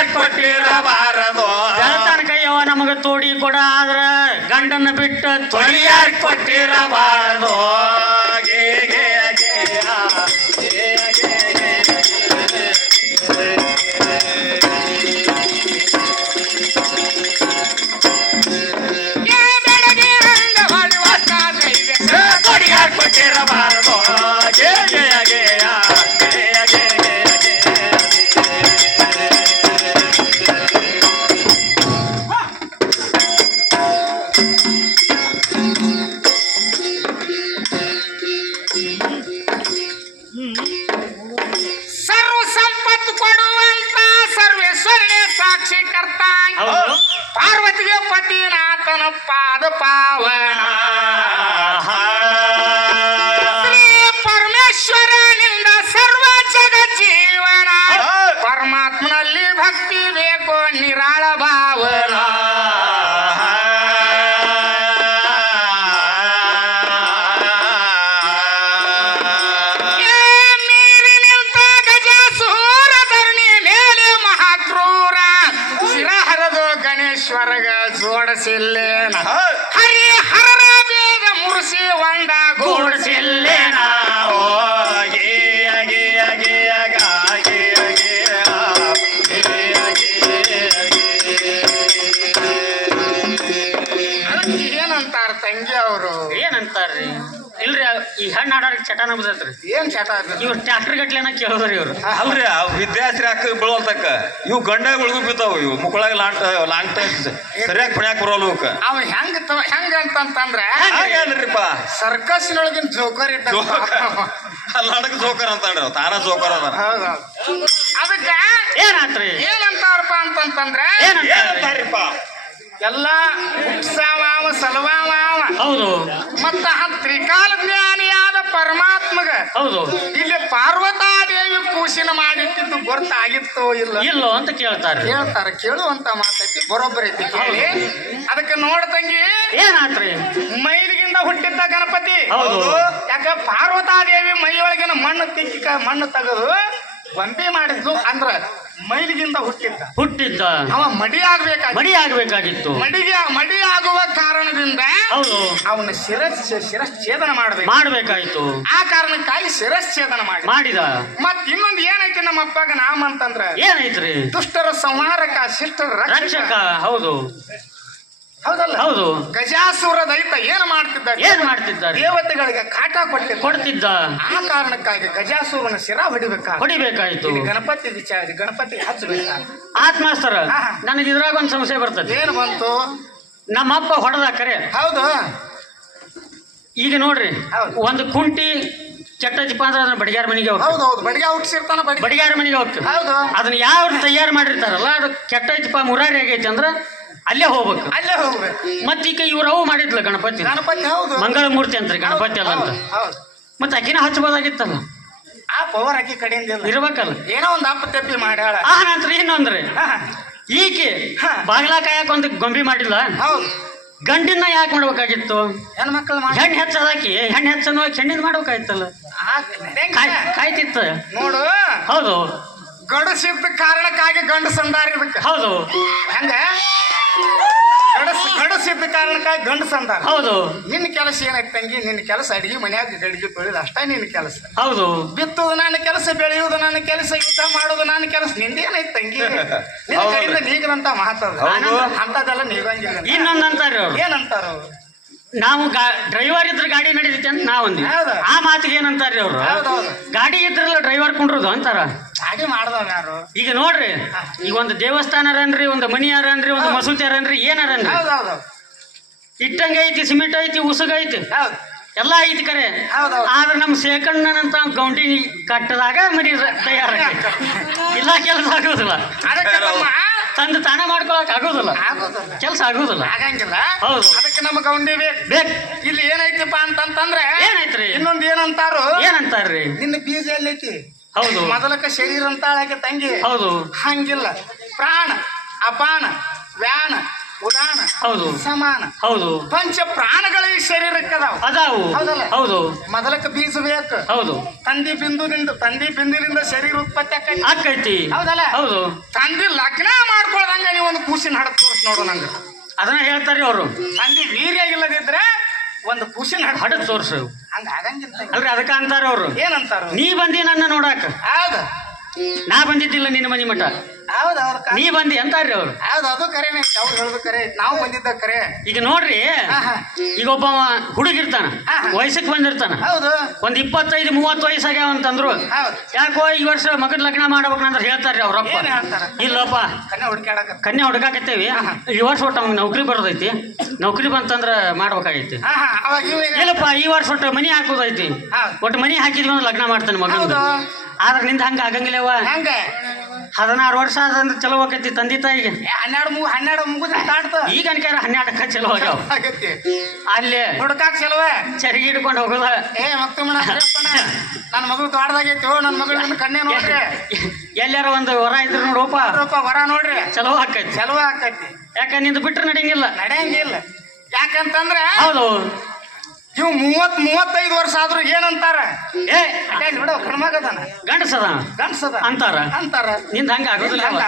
ಯಾಕೆ ಕೊಟ್ಟಿರಬಾರದು ಬೆಳತನ ಕೈಯವ ನಮಗ ತೋಡಿ ಕೊಡ ಆದ್ರ ಗಂಡನ ಬಿಟ್ಟ ತೊಳಿ ಯಾಕೆ ಕೊಟ್ಟಿರಬಾರದು ಗೇ ಗೇ ಗೇ ಗೇ ಗೇ ತೊಳಿ ಯಾಕೆ ಕೊಟ್ಟಿರಬಾರದು ಗೇ ಗೇ ಗೇ ಸರ್ವ ಸಂಪತ್ತು ಕೊಡುವಂತ ಸರ್ವೇಶ್ವರನೇ ಸಾಕ್ಷಿಕರ್ತ ಪಾರ್ವತಿಗೆ ಪತಿನಾಥನ ಪಾದ ಪಾವನ ಶ್ರೀ ಪರಮೇಶ್ವರನಿಂದ ಸರ್ವ ಜಗ ಜೀವನ ಪರಮಾತ್ಮನಲ್ಲಿ ಭಕ್ತಿ ಬೇಕು ನಿರಾಳ ಭಾವನ ಗಣೇಶ್ವರಗ ಜೋಡಿಸಿಲ್ಲೇನ ಹರಿಹರರ ಬೇಗ ಮುರಿಸಿ ಒಂದ ಗೂಡಿಸಿಲ್ಲೇನ ಏನಂತಾರ ತಂಗಿ ಅವರು ಏನಂತಾರ್ರಿ ಇಲ್ರಿ ಈ ಹಣ್ಣು ಆಡೋರಿಗೆ ಚಟನ ಬದತ್ರಿ ಏನ್ ಚಟ ಇವ್ರು ಟ್ಯಾಕ್ಟರ್ ಗಟ್ಲೆನ ಕೇಳೋದ್ರಿ ಇವ್ರು ಅಲ್ರಿ ವಿದ್ಯಾಶ್ರೀ ಹಾಕ ಬೀಳೋಲ್ತಕ್ಕ ಇವು ಗಂಡ ಉಳಿದು ಬಿದ್ದಾವ ಇವು ಮುಕ್ಕಳಾಗ ಲಾಂಗ್ ಟೈಮ್ ಸರಿಯಾಗಿ ಪುಣ್ಯಾಕ ಬರೋಲ್ಲ ಇವಕ್ಕ ಅವ ಹೆಂಗ ಅಂತಂದ್ರ ಹಾಗೇನ್ರಿಪ್ಪ ಸರ್ಕಸ್ನೊಳಗಿನ ಜೋಕರ್ ಇದ್ದ ಲಡಕ್ ಜೋಕರ್ ಅಂತಾಡ್ರಿ ತಾನ ಜೋಕರ್ ಅದ ಅದಕ್ಕ ಏನಾತ್ರಿ ಏನಂತಾರಪ್ಪ ಅಂತಂದ್ರ ಏನಂತಾರಿಪ್ಪ ಎಲ್ಲ ಉತ್ಸವ ಸಲವಾವ ಹೌದು ಮತ್ತ ತ್ರಿಕಾಲ ಜ್ಞಾನಿಯಾದ ಪರಮಾತ್ಮಗ ಹೌದು ಇಲ್ಲಿ ಪಾರ್ವತಾದೇವಿ ಕೂಸಿನ ಮಾಡಿಟ್ಟಿದ್ದು ಗೊತ್ತಾಗಿತ್ತೋ ಇಲ್ಲ ಇಲ್ಲೋ ಅಂತ ಕೇಳ್ತಾರೆ ಹೇಳ್ತಾರ ಕೇಳುವಂತ ಮಾತೈತಿ ಬರೋಬ್ಬರೈತಿ ಕೇಳಿ ಅದಕ್ಕೆ ನೋಡ ತಂಗಿ ಏನಾತ್ರಿ ಮೈಲಿಗಿಂದ ಹುಟ್ಟಿದ್ದ ಗಣಪತಿ ಹೌದು ಯಾಕ ಪಾರ್ವತಾದೇವಿ ಮೈಯೊಳಗಿನ ಮಣ್ಣು ತೆಗೆದು ಗೊಂಬೆ ಮಾಡಿದ್ಲು ಅಂದ್ರ ಮೈಲಿಗಿಂದ ಹುಟ್ಟಿದ್ದ ಅವ ಮಡಿ ಆಗ್ಬೇಕಾಗಿತ್ತು ಮಡಿ ಆಗುವ ಕಾರಣದಿಂದ ಹೌದು ಅವನ ಶಿರಶ್ಛೇದನ ಮಾಡ್ಬೇಕಾಯ್ತು ಆ ಕಾರಣಕ್ಕಾಗಿ ಶಿರಶ್ಛೇದನ ಮಾಡಿದ ಮತ್ ಇನ್ನೊಂದು ಏನೈತಿ ನಮ್ಮ ಅಪ್ಪಗ ನಾಮ ಅಂತಂದ್ರ ಏನೈತ್ರಿ ದುಷ್ಟರ ಸಂಹಾರಕ ಶಿಷ್ಟರ ರಕ್ಷಕ ಹೌದು ಹೌದಲ್ಲ ಹೌದು ಗಜಾಸುರ ದೈತ ಏನ್ ಮಾಡ್ತಿದ್ದಾರೆ ದೇವತೆಗಳಿಗೆ ಕಾಟ ಕೊಡ್ತಿದ್ದ ಆ ಕಾರಣಕ್ಕಾಗಿ ಗಜಾಸುರನ ಶಿರ ಹೊಡಿಬೇಕಾಯ್ತು ಗಣಪತಿ ಹಚ್ಚಬೇಕ ಆತ್ಮಾಸ್ತರ ನನಗೆ ಇದ್ರಾಗ ಒಂದು ಸಮಸ್ಯೆ ಬರ್ತದೆ ಏನ್ ಬಂತು ನಮ್ಮಪ್ಪ ಹೊಡೆದ ಕರೆ ಹೌದು ಈಗ ನೋಡ್ರಿ ಒಂದು ಕುಂಟಿ ಕೆಟ್ಟೈತಿಪ್ಪ ಅಂದ್ರೆ ಅದನ್ನ ಬಡಿಗಾರ ಮನೆಗೆ ಹೌದೌದು ಬಡಿಗೆ ಹುಟ್ಟಿಸಿರ್ತಾನ ಬಡಿಗಾರ ಮನೆಗೆ ಹೋಗ್ತದೆ ಹೌದು ಅದನ್ನ ಯಾವ ತಯಾರು ಮಾಡಿರ್ತಾರಲ್ಲ ಅದು ಕೆಟ್ಟೈತಿಪ್ಪ ಮುರಾರಿ ಆಗೈತಿ ಅಂದ್ರ ಅಲ್ಲೇ ಹೋಗ್ಬೇಕು ಮತ್ತ ಈಗ ಇವ್ರವು ಮಾಡಿದ್ಲ ಗಣಪತಿ ಹೌದು ಮಂಗಳ ಮೂರ್ತಿ ಅಂತ್ರಿ ಗಣಪತಿ ಅಲ್ಲ ಅಂತ ಮತ್ತ ಅಕ್ಕಿನ ಹಚ್ಚಬೋದಾಗಿತ್ತಲ್ಲ ಆ ಪವರ್ ಅಕ್ಕಿ ಕಡೆಯಿಂದ ಇರ್ಬೇಕಲ್ಲ ಏನೋ ಒಂದು ಅಪ್ಪ ತೆಪ್ಪಿ ಮಾಡ್ಯಾಳ ನಂತರ ಇನ್ನೊಂದ್ರಿ ಈಕೆ ಬಾಗಿಲ ಕಾಯಕ ಒಂದು ಗೊಂಬಿ ಮಾಡಿಲ್ಲ ಹೌದು ಗಂಡಿನ ಯಾಕೆ ಮಾಡ್ಬೇಕಾಗಿತ್ತು ಹೆಣ್ಮಕ್ಳು ಹೆಣ್ಣು ಹೆಚ್ಚದಾಕಿ ಹೆಣ್ಣು ಹೆಚ್ಚನ್ನು ಹೆಣ್ಣಿನ ಮಾಡ್ಬೇಕಾಯ್ತಲ್ಲ ಕಾಯ್ತಿತ್ತು ನೋಡು ಹೌದು ಗಂಡಸಿದ್ದ ಕಾರಣಕ್ಕಾಗಿ ಗಂಡು ಸಂದಾರ ಹೌದು ಹೆಂಗ ಗಂಡಸಿದ್ದ ಕಾರಣಕ್ಕಾಗಿ ಗಂಡು ಸಂದಾರ ಹೌದು ನಿನ್ನ ಕೆಲಸ ಏನೈತಿ ತಂಗಿ ನಿನ್ನ ಕೆಲಸ ಅಡಿಗೆ ಮನ್ಯಾಗ ಗಡಿಗೆ ತೊಳಿದ ಅಷ್ಟೇ ನಿನ್ನ ಕೆಲಸ ಹೌದು ಬಿತ್ತುದು ನನ್ನ ಕೆಲಸ ಬೆಳೆಯುವುದು ನನ್ನ ಕೆಲಸ ಯುದ್ಧ ಮಾಡೋದು ನನ್ನ ಕೆಲಸ ನಿಂದೇನೈತಿ ತಂಗಿ ನಿನ್ನ ಕೈಯಿಂದ ನೀಗರಂತ ಮಾತದ ಅಂತದೆಲ್ಲ ನೀಗಂಗಿಲ್ಲ ಇನ್ನೊಂದಂತಾರ ಏನಂತಾರ ನಾವು ಡ್ರೈವರ್ ಇದ್ರ ಗಾಡಿ ನಡೀತೈತಿ ಅಂತ ನಾವಂದಿ ಆ ಮಾತಿಗೆ ಏನಂತಾರ್ರಿ ಅವ್ರು ಗಾಡಿ ಇದ್ರಲ್ಲ ಡ್ರೈವರ್ ಕುಂಡ್ರದು ಅಂತಾರ ಗಾಡಿ ಮಾಡ್ದವ್ ಯಾರು ಈಗ ನೋಡ್ರಿ ಈಗ ಒಂದು ದೇವಸ್ಥಾನ ಅರನ್ರಿ ಒಂದು ಮನಿ ಅರನ್ರಿ ಒಂದು ಮಸೂತಿ ಅರನ್ರಿ ಏನಾರನ್ರಿ ಇಟ್ಟಂಗ ಐತಿ ಸಿಮೆಂಟ್ ಐತಿ ಉಸುಗ ಐತಿ ಎಲ್ಲ ಐತಿ ಕರೆ ಆದ್ರೆ ನಮ್ ಸೇಕಣ್ಣನಂತ ಗೌಂಡಿ ಕಟ್ಟದಾಗ ಮನಿ ತಯಾರ ಇಲ್ಲ ಕೆಲಸ ಆಗೋದಿಲ್ಲ ತಂದು ತಾನ ಮಾಡ್ಕೊಳಕ್ ಆಗೋದಿಲ್ಲ ಕೆಲಸ ಆಗೋದಿಲ್ಲ ಆಗಂಗಿಲ್ಲ ಹೌದು ಅದಕ್ಕೆ ನಮ್ ಗೌಂಡಿ ಬೇಕು ಇಲ್ಲಿ ಏನೈತಿಪ್ಪ ಅಂತಂದ್ರೆ ಏನೈತ್ರಿ ಇನ್ನೊಂದ್ ಏನಂತಾರ್ರಿ ನಿನ್ನ ಬೀಜ ಎಲ್ಲೈತಿ ಹೌದು ಮೊದಲಕ್ಕ ಶರೀರ ಅಂತಾಳಕ್ಕೆ ತಂಗಿ ಹೌದು ಹಂಗಿಲ್ಲ ಪ್ರಾಣ ಅಪಾನ ವ್ಯಾನ ಉದಾನ ಹೌದು ಸಮಾನ ಹೌದು ಪಂಚ ಪ್ರಾಣಗಳ ಈ ಶರೀರಕ್ಕೆ ಅದಾವ ಅದಾವು ಹೌದಲ್ಲ? ಹೌದು ಮೊದಲಕ್ಕೆ ಬೀಜ ಬೇಕು ಹೌದು ತಂದಿ ಬಿಂದುವಿನಿಂದ ಶರೀರ ಉತ್ಪತ್ತಿ ಆಕೈತಿ ಆಕೈತಿ ಹೌದಲ್ಲ? ಹೌದು ತಂದಿ ಲಗ್ನ ಮಾಡ್ಕೊಳ್ದಂಗ ನೀವು ಒಂದು ಕೂಸಿನ ಹಡ ತೋರಿಸ್ ನೋಡು ನಂಗ ಅದನ್ನ ಹೇಳ್ತಾರ್ರಿ ಅವರು ತಂದಿ ವೀರ್ಯ ಇಲ್ಲದಿದ್ರೆ ಒಂದು ಕೂಸಿನ ಹಡ ಹಡದ್ ತೋರ್ಸು ಹಂಗ ಆಗಂಗಿಲ್ಲ ಅಲ್ರಿ ಅದಕ್ಕ ಅಂತಾರ ಅವ್ರು ಏನಂತಾರ ನೀ ಬಂದಿ ನನ್ನ ನೋಡಾಕ ಹೌದು ನಾ ಬಂದಿದ್ದಿಲ್ಲ ನಿನ್ನ ಮನಿ ಮಠ ಹೌದೌದು ನೀ ಬಂದಿ ಅಂತಾರ್ರಿ ಅವ್ರು ಹೌದು ಅದು ಕರೆನೇ ಅವ್ರು ಹೇಳುದು ಕರೆ ನಾವು ಬಂದಿದ್ದ ಕರೆ ಈಗ ನೋಡ್ರಿ ಆಹಾ. ಈಗ ಒಬ್ಬ ಹುಡುಗಿರ್ತಾನ ಆಹಾ. ವಯಸ್ಸಿಗೆ ಬಂದಿರ್ತಾನ ಹೌದು 25-30 ವಯಸ್ಸಾಗ್ಯಾವ ಅಂತಂದ್ರು ಹೌದು ಯಾಕೋ ಈ ವರ್ಷ ಮಗದ ಲಗ್ನ ಮಾಡ್ಬೇಕಂದ್ರೆ ಹೇಳ್ತಾರ್ರಿ ಅವ್ರಪ್ಪ ಏನ್ ಹೇಳ್ತಾರ? ಇಲ್ಲಪ್ಪ ಕನ್ಯಾ ಹುಡುಕಾಡಕ ಕನ್ಯಾ ಹುಡುಕಾಕತ್ತೇವಿ ಈ ವರ್ಷ ಒಟ್ಟು ಅವ್ನಿಗೆ ನೌಕರಿ ಬರೋದೈತಿ ನೌಕರಿ ಬಂತಂದ್ರ ಮಾಡ್ಬೇಕಾಗೈತಿ ಅವಾಗ ಇವ್ ಏನ್ ಇಲ್ಲಪ್ಪ ಈ ವರ್ಷ ಒಟ್ಟು ಮನಿ ಹಾಕೋದೈತಿ ಹೌದು. ಒಟ್ಟು ಮನಿ ಹಾಕಿದ್ವಿ ಅಂದ್ರೆ ಲಗ್ನ ಮಾಡ್ತಾನೆ ಮಗನ ಹೌದು. ಆದ್ರೆ ನಿಂದ ಹಂಗ ಆಗಂಗಿಲ್ಲವ ಹಂಗ 16 ವರ್ಷ ಆದಂದ್ರೆ ಚಲೋ ಆಕೈತಿ ತಂದೆ ತಾಯಿಗೆ 12 ಮುಗಿದ್ರೆ ತಾಡ್ತ ಈಗ ಅನ್ಕಾರ 12ಕ್ಕ ಚಲೋ ಆಗ್ಯಾವ ಆಗೈತಿ ಅಲ್ಲೇ ಹುಡುಕಾಕ್ ಚಲವ ಚರಿಗೆ ಹಿಡ್ಕೊಂಡು ಹೋಗೋದ ಮತ್ತೊಮ್ಮೆ ನನ್ನ ಮಗಳು ತೋಟದಾಗೈತಿ ನನ್ನ ಮಗಳ ಕಣ್ಣೆ ನೋಡ್ರಿ ಎಲ್ಲಾರ ಒಂದು ವರ ಇದ್ರು ನೋಡಪ್ಪ ರೂಪ ವರ ನೋಡ್ರಿ ಚಲೋ ಆಕೈತಿ ಚಲೋ ಆಕೈತಿ ಯಾಕ ನಿಂದು ಬಿಟ್ರೆ ನಡೆಯಂಗಿಲ್ಲ ನಡೆಯಂಗಿಲ್ಲ ಯಾಕಂತಂದ್ರೆ ಹೌದು ಇವ್ 30-35 ವರ್ಷ ಆದ್ರೂ ಏನಂತಾರ ಏ ಬಿಡ ಕಣ್ಮಗದಾನ ಗಂಡಸದ ಗಂಡ್ಸದ ಅಂತಾರ ಅಂತಾರ ನಿಂದ ಹಂಗ ಆಗೋದಿಲ್ಲ ಹಂಗ